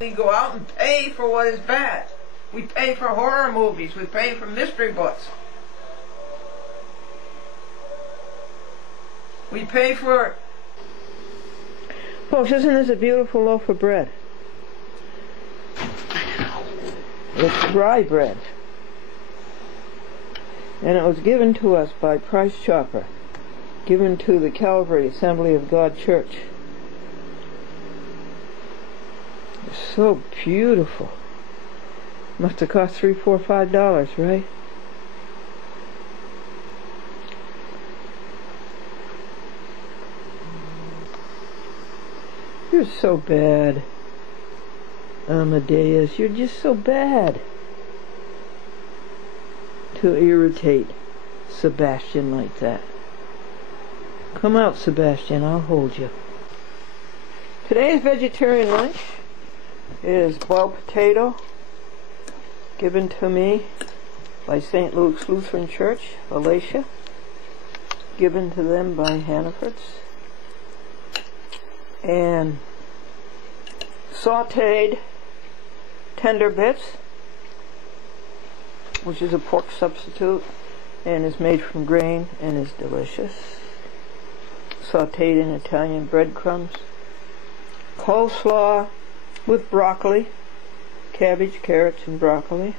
We go out and pay for what is bad. We pay for horror movies. We pay for mystery books. We pay for... Folks, isn't this a beautiful loaf of bread? It's rye bread. And it was given to us by Price Chopper, given to the Calvary Assembly of God Church. It's so beautiful. Must have cost $3, $4, $5, right? You're so bad, Amadeus. You're just so bad to irritate Sebastian like that. Come out, Sebastian. I'll hold you. Today's vegetarian lunch is boiled potato, given to me by St. Luke's Lutheran Church, Alacia, given to them by Hannaford's, and sauteed tender bits, which is a pork substitute and is made from grain and is delicious. Sauteed in Italian breadcrumbs. Coleslaw with broccoli, cabbage, carrots, and broccoli,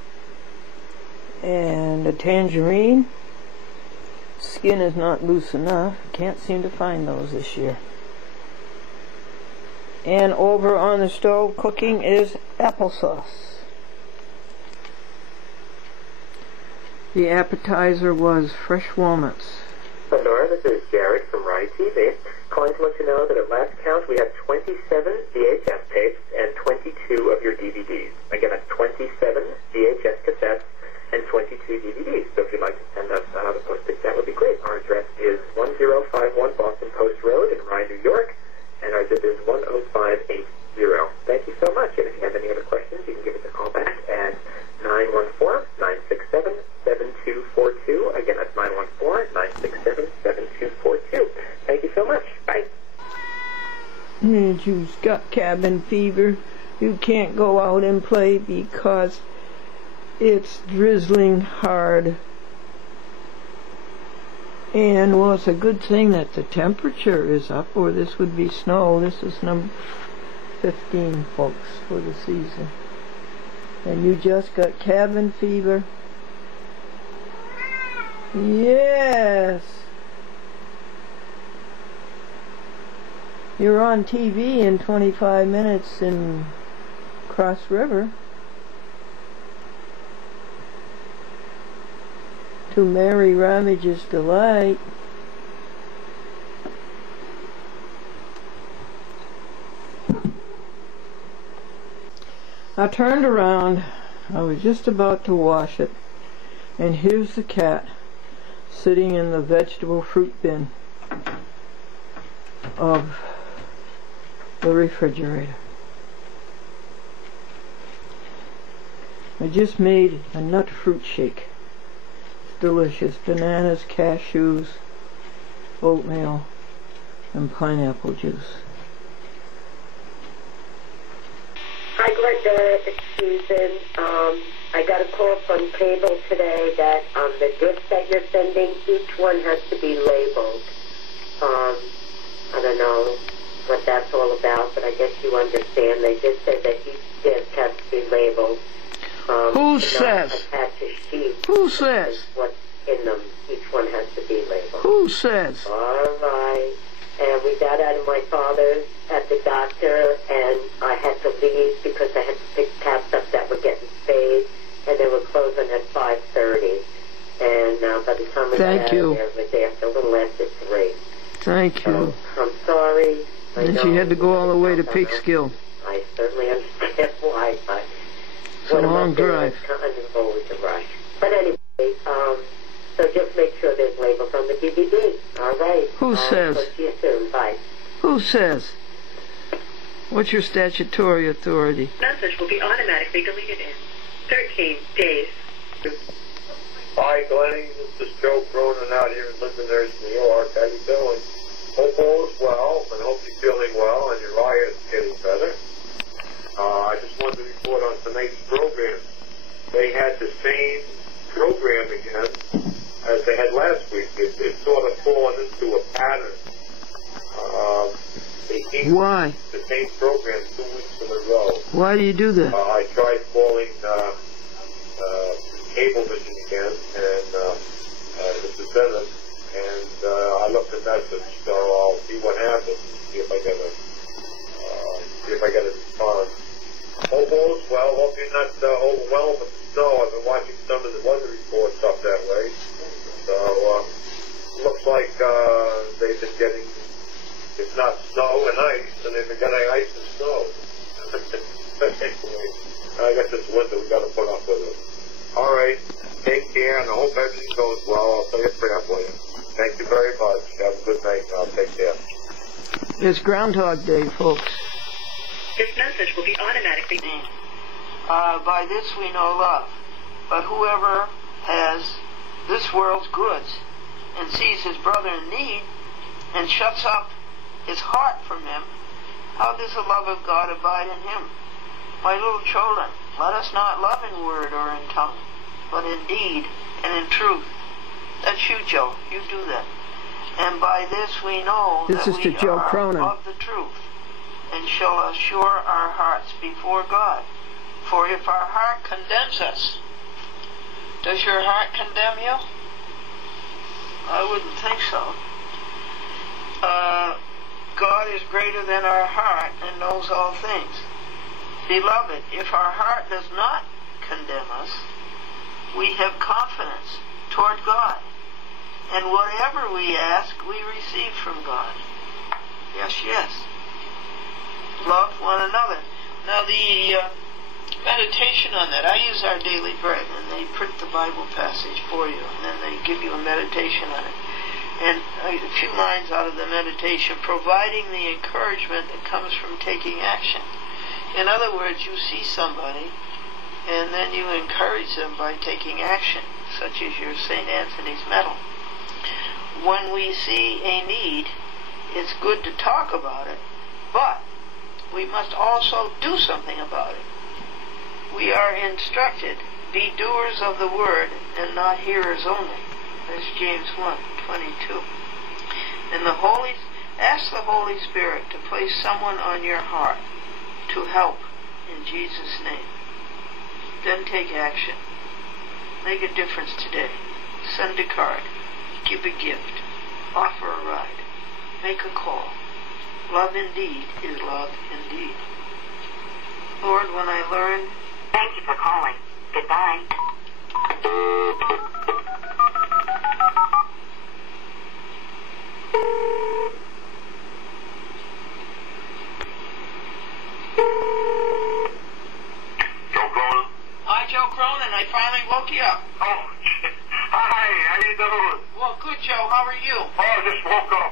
and a tangerine. Skin is not loose enough. Can't seem to find those this year. And over on the stove cooking is applesauce. The appetizer was fresh walnuts. Glendora, this is Jared from Rye TV, calling to let you know that at last count we have 27 VHS tapes and 22 of your DVDs. Again, that's 27 VHS cassettes and 22 DVDs. So if you'd like to send us the postage, that would be great. Our address is 1051 Boston Post Road in Rye, New York, and our zip is 10580. Thank you so much. And if you have any other questions, you can give us a call back at 914-967-7242. Again, that's 914-967-7242. Thank you so much. Bye. And you've got cabin fever. You can't go out and play because it's drizzling hard. And, well, it's a good thing that the temperature is up, or this would be snow. This is number 15, folks, for the season. And you just got cabin fever. Yes. You're on TV in 25 minutes in Cross River. To Mary Ramage's delight. I turned around. I was just about to wash it, and here's the cat sitting in the vegetable fruit bin of the refrigerator. I just made a nut fruit shake. Delicious. Bananas, cashews, oatmeal, and pineapple juice. Hi, Glendora. It's Susan. I got a call from cable today that the gifts that you're sending, each one has to be labeled. I don't know what that's all about, but I guess you understand. They just said that each gift has to be labeled. Who says? Attach a sheet. Who says? What's in them. Each one has to be labeled. Who says? All right. And we got out of my father's at the doctor, and I had to leave because I had to pick cats up that were getting spayed, and they were closing at 5:30. And by the time we got out of there, it was after, a little after 3. Thank you. I'm sorry. And she had to go all the way to Peekskill. I certainly understand why. It's a long drive. I'm always a rush. But anyway, so just make sure there's labels on the DVD. All right. Who says? Talk to you soon. Bye. Who says? What's your statutory authority? Message will be automatically deleted in 13 days. Hi, Glennie. This is Joe Cronin out here in Lindenhurst, New York. How you doing? Hope all is well, and hope you're feeling well, and your eye is getting better. I just wanted to report on tonight's program. They had the same program again as they had last week. It's sort of fallen into a pattern. They keep Why? the same program 2 weeks in a row. Why do you do that? I tried calling Cablevision again, and Mr. Bennett, and I left a message, so I'll see what happens, see if I get a response. Hope all's well. Hope you're not overwhelmed with the snow. I've been watching some of the weather reports up that way. So looks like they've been getting, if not snow and ice, then they've been getting ice and snow. Anyway, I guess it's winter. We got to put up with it. All right. Take care, and I hope everything goes well. I'll say a prayer for you. Thank you very much. Have a good night now. Take care. It's Groundhog Day, folks. This message will be automatically... By this we know love. But whoever has this world's goods and sees his brother in need and shuts up his heart from him, how does the love of God abide in him? My little children, let us not love in word or in tongue, but in deed and in truth. That's you, Joe. You do that. And by this we know that we are of the truth, and shall assure our hearts before God. For if our heart condemns us, does your heart condemn you? I wouldn't think so. God is greater than our heart and knows all things. Beloved, if our heart does not condemn us, we have confidence toward God. And whatever we ask, we receive from God. Yes, yes. Love one another. Now the meditation on that, I use Our Daily Bread, and they print the Bible passage for you, and then they give you a meditation on it. And a few lines out of the meditation, providing the encouragement that comes from taking action. In other words, you see somebody, and then you encourage them by taking action, such as your St. Anthony's medal. When we see a need, it's good to talk about it, but we must also do something about it. We are instructed, be doers of the word and not hearers only. That's James 1:22. And ask the Holy Spirit to place someone on your heart to help in Jesus' name. Then take action. Make a difference today. Send a card. Give a gift. Offer a ride. Make a call. Love indeed is love indeed. Lord, when I learn... Thank you for calling. Goodbye. Joe Cronin? Hi, Joe Cronin. I finally woke you up. Oh, hi. How you doing? Well, good, Joe. How are you? Oh, I just woke up.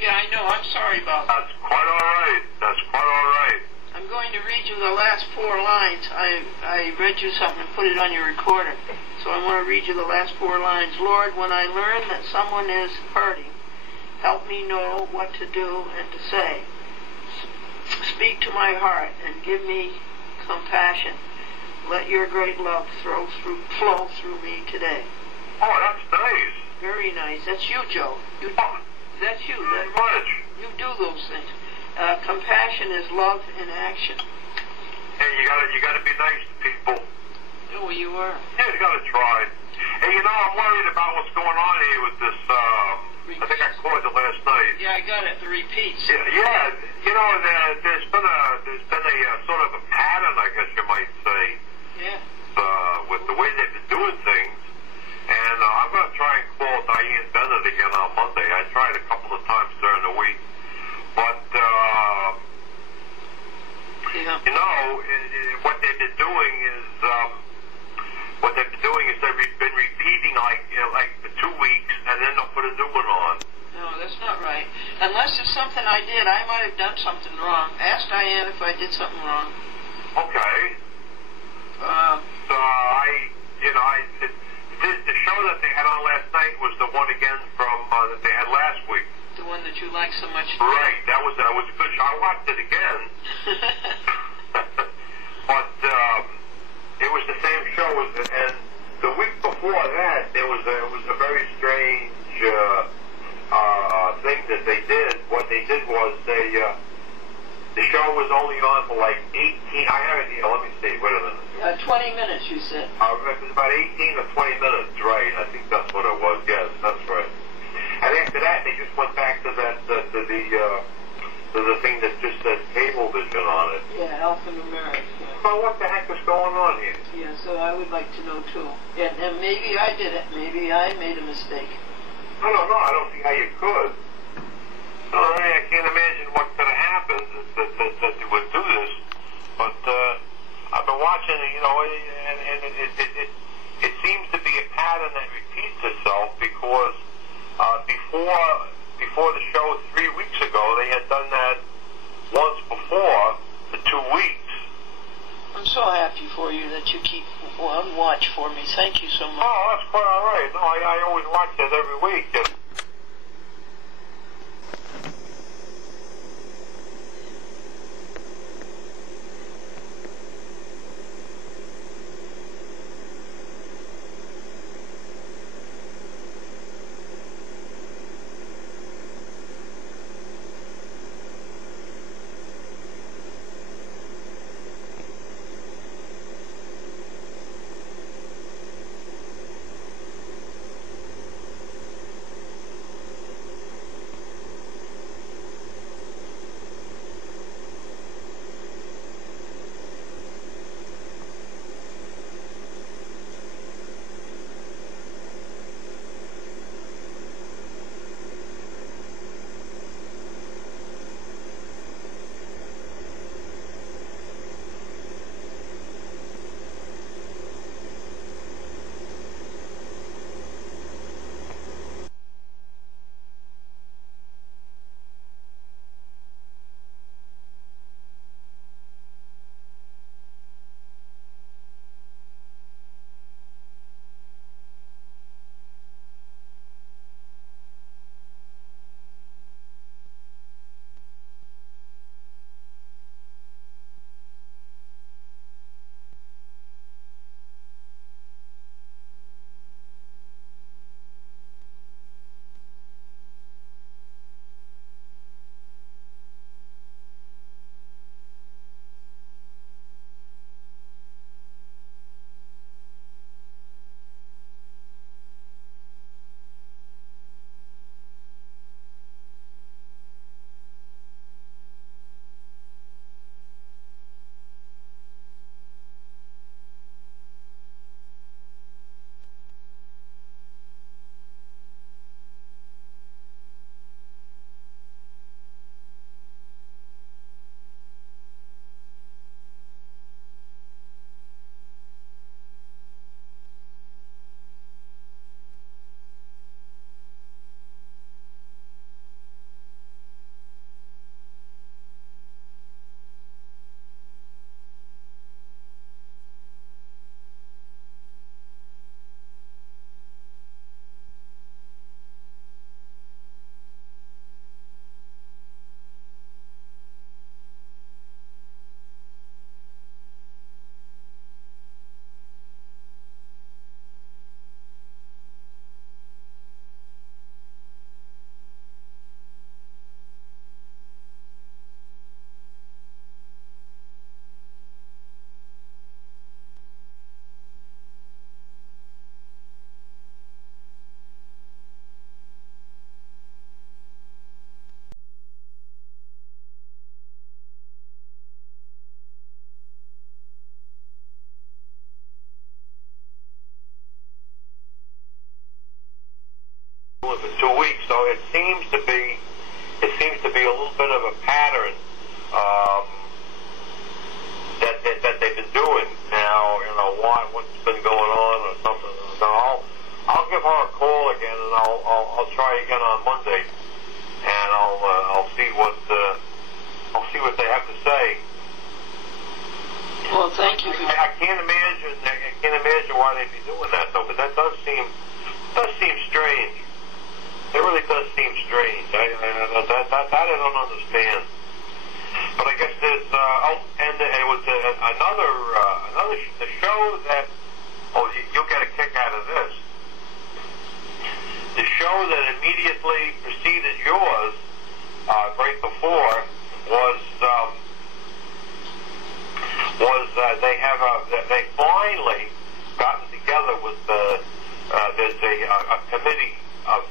Yeah, I know. I'm sorry about that. That's quite all right. That's quite all right. I'm going to read you the last 4 lines. I read you something and put it on your recorder. So I want to read you the last 4 lines. Lord, when I learn that someone is hurting, help me know what to do and to say. Speak to my heart and give me compassion. Let your great love flow through me today. Oh, that's nice. Very nice. That's you, Joe. That's you. Very much. You do those things. Compassion is love in action. Hey, you gotta be nice to people. Oh, you are. Yeah, you gotta try. Hey, I'm worried about what's going on here with this, I think I called it last night. Yeah, I got it. The repeats. Yeah, there's been a sort of a pattern, I guess you might say. Yeah. With the way they've been doing things. And I'm going to try and call Diane Bennett again on Monday. I tried a couple of times during the week. But, what they've been doing is, they've been repeating like for 2 weeks, and then they'll put a new one on. No, that's not right. Unless it's something I did, I might have done something wrong. Ask Diane if I did something wrong. Okay. The show that they had on last night was the one again from that they had last week. The one that you like so much. Right, that was a good show. I watched it again. but it was the same show, and the week before that, it was a very strange thing that they did. What they did was the show was only on for like 18. I have it here. Let me see. Wait a minute. 20 minutes, you said. It was about 18 or 20 minutes, right? I think that's what it was. Yes, that's right. And after that, they just went back to that to the thing that just says Cablevision on it. Yeah, alphanumeric. Yeah. Well, what the heck is going on here? Yeah, so I would like to know too. And maybe I did it. Maybe I made a mistake. I don't know. I don't see how you could. I can't imagine what could have happened that they would do this. But I've been watching it, and it seems to be a pattern that repeats itself because before the show 3 weeks ago, they had done that once before for 2 weeks. I'm so happy for you that you keep on watch for me. Thank you so much. Oh, that's quite all right. No, I always watch that every week. For 2 weeks, so it seems to be a little bit of a pattern that they've been doing now. What's been going on or something. So I'll give her a call again, and I'll try again on Monday, and I'll see what they have to say. Well, thank you. I can't imagine why they'd be doing that though, but that does seem strange. It really does seem strange. That I don't understand. But I guess there's, and and it was the show that, you'll get a kick out of this. The show that immediately preceded yours, right before, was they finally gotten together with there's a committee of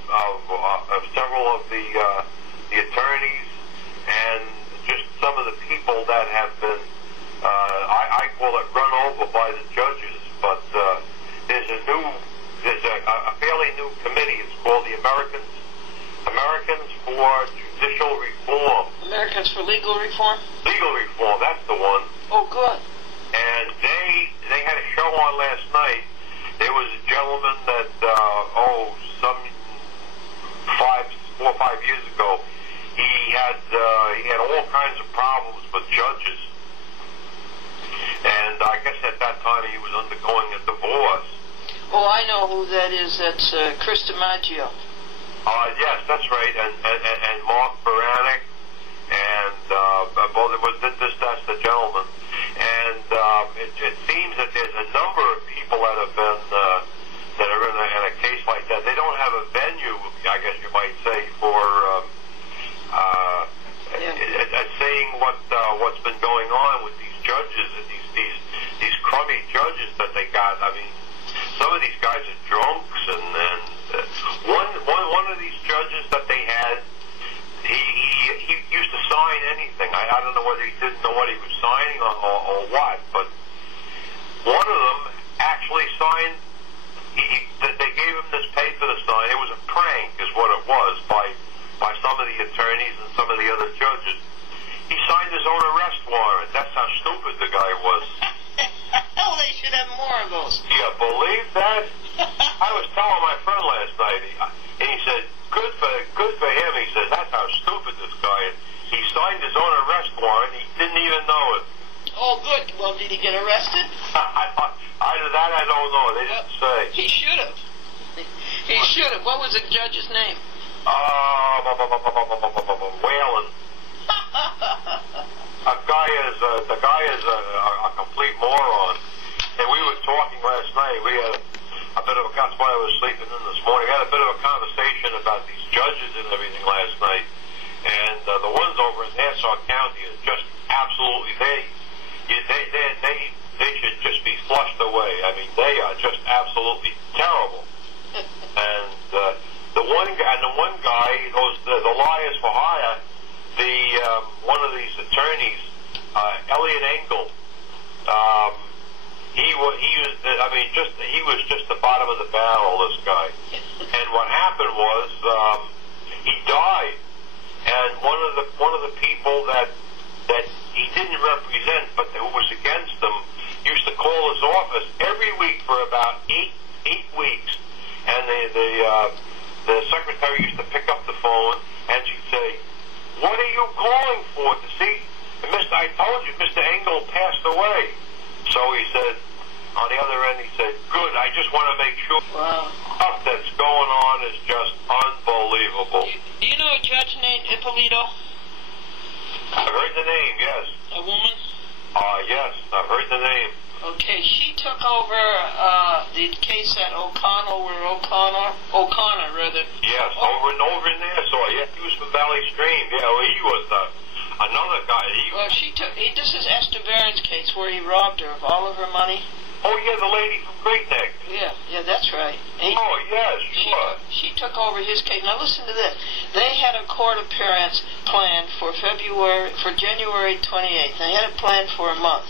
several of the attorneys and just some of the people that have been I call it run over by the judges, but there's a fairly new committee. It's called the Americans for Judicial Reform. Americans for Legal Reform? Legal Reform, that's the one. Oh, good. And they had a show on last night. There was a gentleman that, some 4 or 5 years ago, he had all kinds of problems with judges. And I guess at that time he was undergoing a divorce. Oh, I know who that is. That's Chris DiMaggio. Yes, that's right. And Mark Baranek. And that's the gentleman. And it seems that there's a number of people that have been that are in a case like that. They don't have a venue, I guess you might say, for saying what's been going on with these judges and these crummy judges that they got. I mean, some of these guys are drunks, and one of these judges that they had, he used to sign anything. I don't know whether he didn't know what he was signing or what, but one of them actually signed. They gave him this paper to sign. It was a prank, is what it was, by some of the attorneys and some of the other judges. He signed his own arrest warrant. That's how stupid the guy was. Oh, they should have more of those. You believe that? I was telling my friend last night, and he said, good for him. He said, that's how stupid this guy is. He signed his own arrest warrant. He didn't even know it. Oh, good. Well, did he get arrested? Either that, I don't know. They didn't say. He should have. He should have. What was the judge's name? Whalen. The guy is a complete moron. And we were talking last night. We had a bit of a, that's why I was sleeping in this morning. We had a bit of a conversation about these judges and everything last night. And the ones over in Nassau County is just absolutely, they should just be flushed away. I mean, they are just absolutely terrible. And the one guy, the lawyers for hire, one of these attorneys, Elliot Engel, he was just the bottom of the barrel, this guy. And what happened was, he died, and one of the people that he didn't represent, but who was against him, used to call his office every week for about eight weeks, and the secretary used to pick up the phone, and she'd say, "What are you calling for? To see? I told you, Mr. Engel passed away." So he said, on the other end, he said, "Good, I just want to make sure." Wow. Stuff that's going on is just unbelievable. Do you know a judge named Ippolito? I've heard the name, yes. A woman? Yes, I've heard the name. Okay, she took over the case at O'Connor, rather. Yes, over in Nassau. Yeah, he was from Valley Stream. Yeah, well, he was another guy. This is Esther Barron's case where he robbed her of all of her money. Oh, yeah, the lady from Great Neck. Yeah, that's right. Yes, sure. She took over his case. Now listen to this. They had a court appearance planned for January 28th. They had it planned for a month.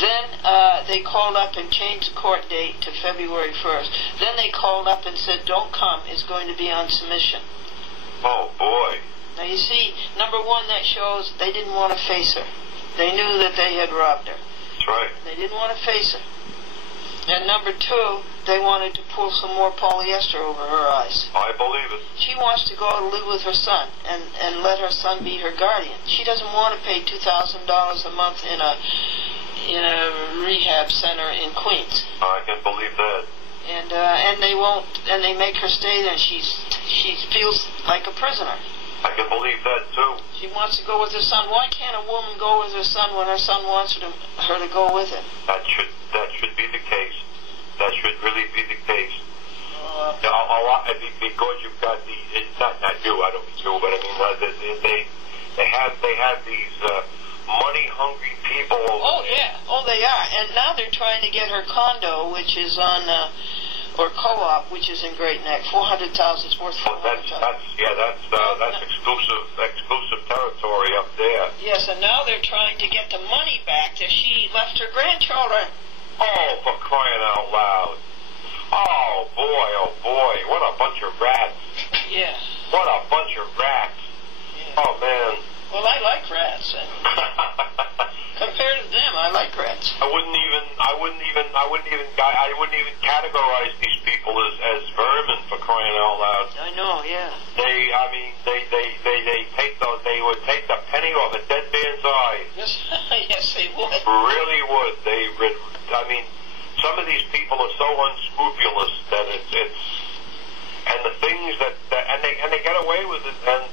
Then they called up and changed the court date to February 1st. Then they called up and said, "Don't come. It's going to be on submission." Oh, boy. Now you see, number one, that shows they didn't want to face her. They knew that they had robbed her. That's right. They didn't want to face her. And number two, they wanted to pull some more polyester over her eyes. I believe it. She wants to go and live with her son and let her son be her guardian. She doesn't want to pay $2,000 a month in a rehab center in Queens. I can believe that. And they won't, and they make her stay there. She feels like a prisoner. I can believe that too. She wants to go with her son. Why can't a woman go with her son when her son wants her to go with him? That should be the case. That should really be the case. Because you've got these, not you, I don't mean you, but I mean they have these money hungry people. Oh yeah, they are, and now they're trying to get her condo, which is on or co-op, which is in Great Neck, 400,000. It's worth 400,000. That's exclusive territory up there. Yes, and now they're trying to get the money back that she left her grandchildren. Oh, for crying out loud! Oh boy, what a bunch of rats! Yeah. What a bunch of rats! Yeah. Oh man. Well, I like rats, and compared to them, I like rats. I wouldn't even categorize these people as vermin, for crying out loud. I know, yeah. They would take the penny off a dead man's eye. Yes, yes, they would. Really would. Some of these people are so unscrupulous that it's and the things that they get away with it, and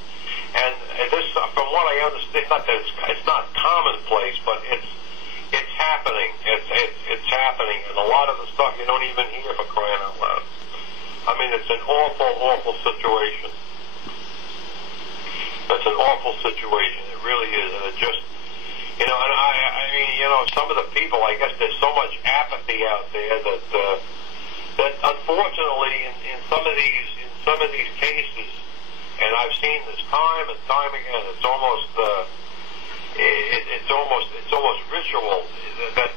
this, from what I understand, not that it's not commonplace, but it's happening. It's happening, and a lot of the stuff you don't even hear, for crying out loud. I mean, it's an awful situation. It's an awful situation. It really is, and it just, and some of the people, I guess there's so much apathy out there that unfortunately in some of these cases, and I've seen this time and time again, it's almost ritual that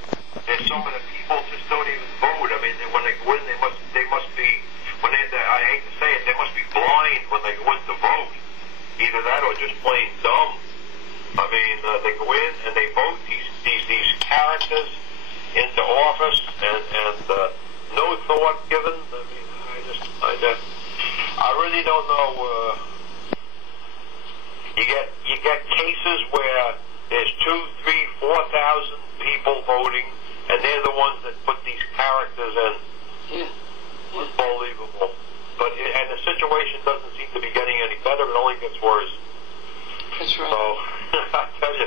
there's so many people just don't even vote. I mean, when they go in, they must be, I hate to say it, they must be blind when they go in to vote. Either that or just plain dumb. I mean, they go in and they vote these characters into office, and no thought given. I mean, I really don't know. You get cases where there's 2,000, 3,000, 4,000 people voting, and they're the ones that put these characters in. Yeah. Unbelievable. And the situation doesn't seem to be getting any better. It only gets worse. That's right. So I tell you,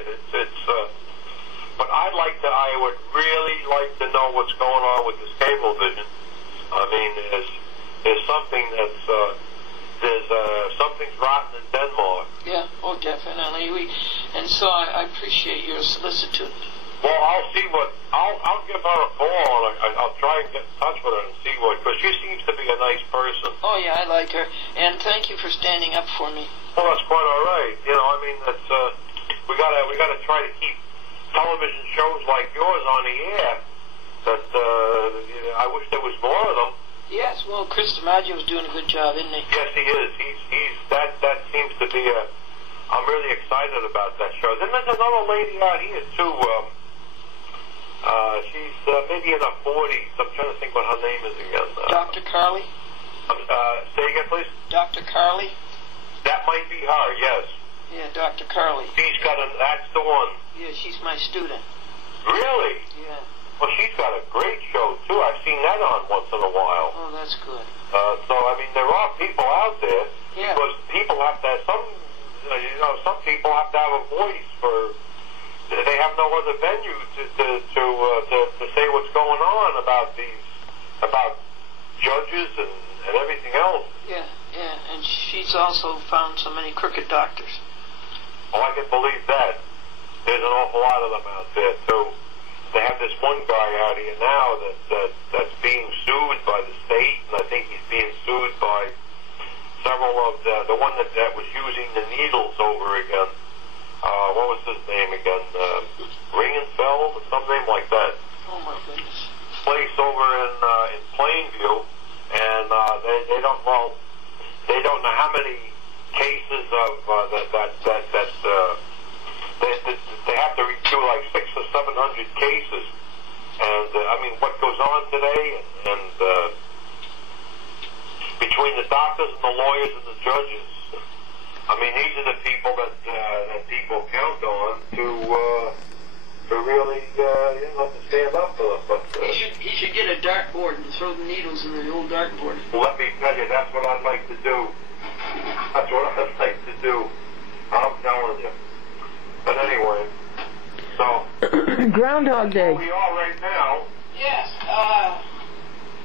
but I would really like to know what's going on with this cable vision. I mean, there's something something's rotten in Denmark. Yeah. Oh, definitely. And so I appreciate your solicitude. Well, I'll give her a call, and I'll try and get in touch with her and see because she seems to be a nice person. Oh yeah, I like her, and thank you for standing up for me. Well, that's quite all right. That's we gotta try to keep television shows like yours on the air. That I wish there was more of them. Yes, well, Chris DiMaggio is doing a good job, isn't he? Yes, he is. He's that seems to be I'm really excited about that show. Then there's another lady out here too. She's maybe in her 40s. I'm trying to think what her name is again. Dr. Carly? Say again, please? Dr. Carly? That might be her, yes. Yeah, Dr. Carly. That's the one. Yeah, she's my student. Really? Yeah. Well, she's got a great show, too. I've seen that on once in a while. Oh, that's good. So, I mean, there are people out there. Yeah. Because people have to have some people have to have a voice for... They have no other venue to say what's going on about judges and everything else. Yeah, and she's also found so many crooked doctors. Oh, I can believe that. There's an awful lot of them out there too. They have this one guy out here now that's being sued by the state, and I think he's being sued by several of the one that was using the needles over again. What was his name again? Ringenfeld or something like that. Oh my goodness. Place over in Plainview, and they don't know how many cases of they have to review like 600 or 700 cases, and I mean what goes on today, and between the doctors and the lawyers and the judges. I mean, these are the people that people count on to really, to stand up for them. But he should get a dartboard and throw the needles in the old dartboard. Let me tell you, that's what I'd like to do. That's what I'd like to do. But anyway, so Groundhog Day. where we are right now. Yes,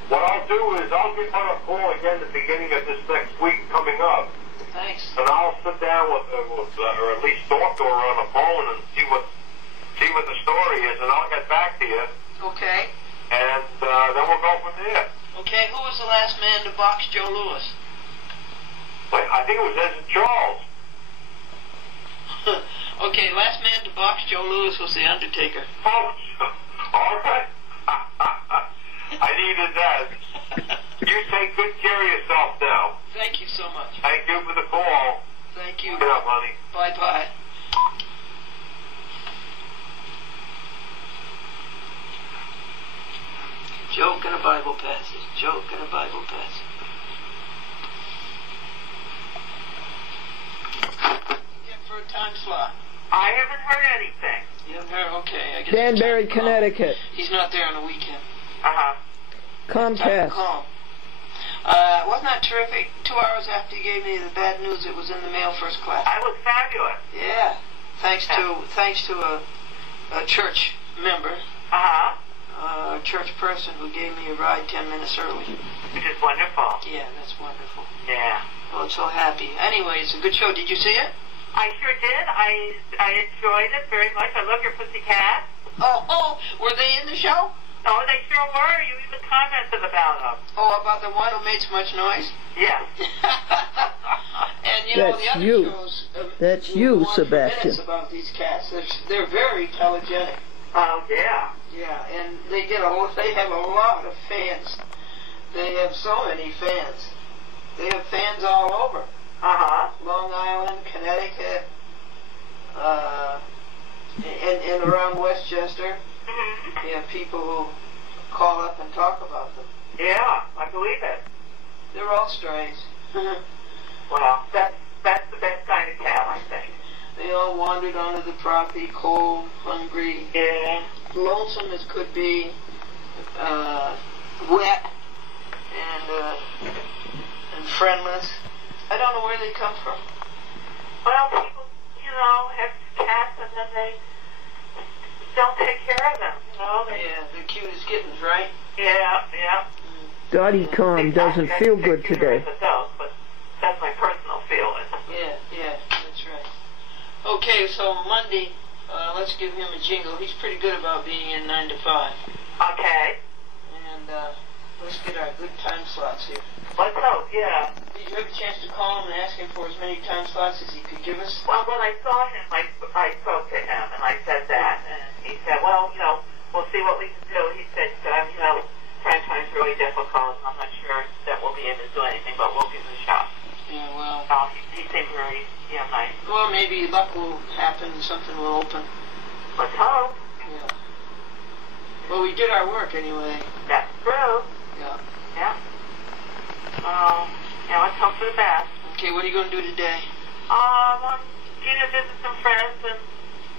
What I'll do is I'll give her a call again at the beginning of this next week coming up, thanks. and I'll sit down with or at least talk to her on the phone and see what the story is, and I'll get back to you, Okay. and then we'll go from there. Okay, who was the last man to box Joe Louis? I think it was Ed and Charles. Okay, last man to box Joe Louis was The Undertaker. Oh, all right. I needed that. You take good care of yourself now. Thank you so much. Thank you for the call. Thank you. Get up, honey. Bye-bye. Joke and a Bible passage. Joke and a Bible passage. Get for a time slot. I haven't heard anything. You haven't heard? Okay. I guess Danbury, it's time to call. Connecticut. He's not there on the weekend. Uh-huh. Time to Comcast. call. Wasn't that terrific? 2 hours after you gave me the bad news, it was in the mail first class. I was fabulous. Yeah. Thanks to a church member, Uh-huh. a church person who gave me a ride 10 minutes early. Which is wonderful. Yeah, that's wonderful. Yeah. Oh, I'm so happy. Anyway, it's a good show. Did you see it? I sure did. I enjoyed it very much. I love your pussycat. Oh, were they in the show? Oh, they sure were. You even commented about them. Oh, about the one who made so much noise? Yeah. And you know, the That's other you. shows... That's will you, go on for Sebastian. minutes about these cats. They're very telegenic. Oh, yeah. Yeah, and they have a lot of fans. They have so many fans. They have fans all over. Uh-huh. Long Island, Connecticut, and around Westchester. Mm-hmm. You have people who call up and talk about them. Yeah, I believe it. They're all strays. Well, that's the best kind of cat, I think. They all wandered onto the property, cold, hungry, Yeah. lonesome as could be, wet, and friendless. I don't know where they come from. Well, people, have cats and then they don't take care of them, Yeah, they're cute as kittens, right? Yeah. Dottie Kong doesn't feel good today. But that's my personal feeling. Yeah, that's right. Okay, so Monday, let's give him a jingle. He's pretty good about being in 9 to 5. Okay. And let's get our good time slots here. Let's hope, yeah. Did you have a chance to call him and ask him for as many time slots as he could give us? Well, when I saw him, I spoke to him, and I said that, and he said, well, we'll see what we can do. He said, prime time's really difficult, and I'm not sure that we'll be able to do anything, but we'll give it a shot. Yeah, well... He seemed very, nice. Well, maybe luck will happen, something will open. Let's hope. Yeah. Well, we did our work anyway. That's true. Yeah. Yeah. Let's hope for the best. Okay, what are you going to do today? I'm going to visit some friends and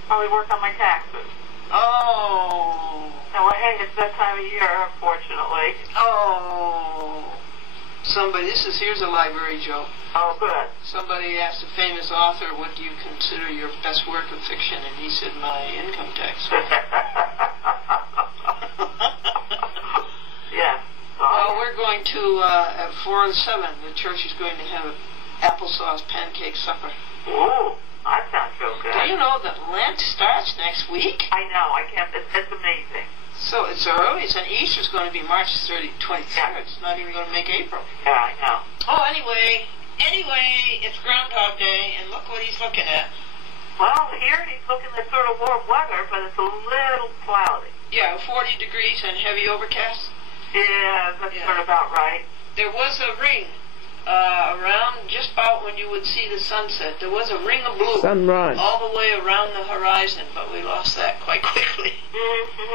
probably work on my taxes. Oh. Well, hey, it's that time of year, unfortunately. Oh. Here's a library joke. Oh, good. Somebody asked a famous author, what do you consider your best work of fiction? And he said, my income tax. Yeah. Well, we're going to, at 4 to 7, the church is going to have an applesauce pancake supper. Ooh, that sounds real good. Do you know that Lent starts next week? I know, I can't, it's amazing. So it's early, and Easter's going to be March 23rd. Yeah. It's not even going to make April. Yeah, I know. Oh, anyway, it's Groundhog Day, and look what he's looking at. Well, here he's looking at sort of warm weather, but it's a little cloudy. Yeah, 40 degrees and heavy overcast. Yeah, that's sort of about right. There was a ring around just about when you would see the sunset. There was a ring of blue Sunrise. all the way around the horizon, but we lost that quite quickly. Mm-hmm.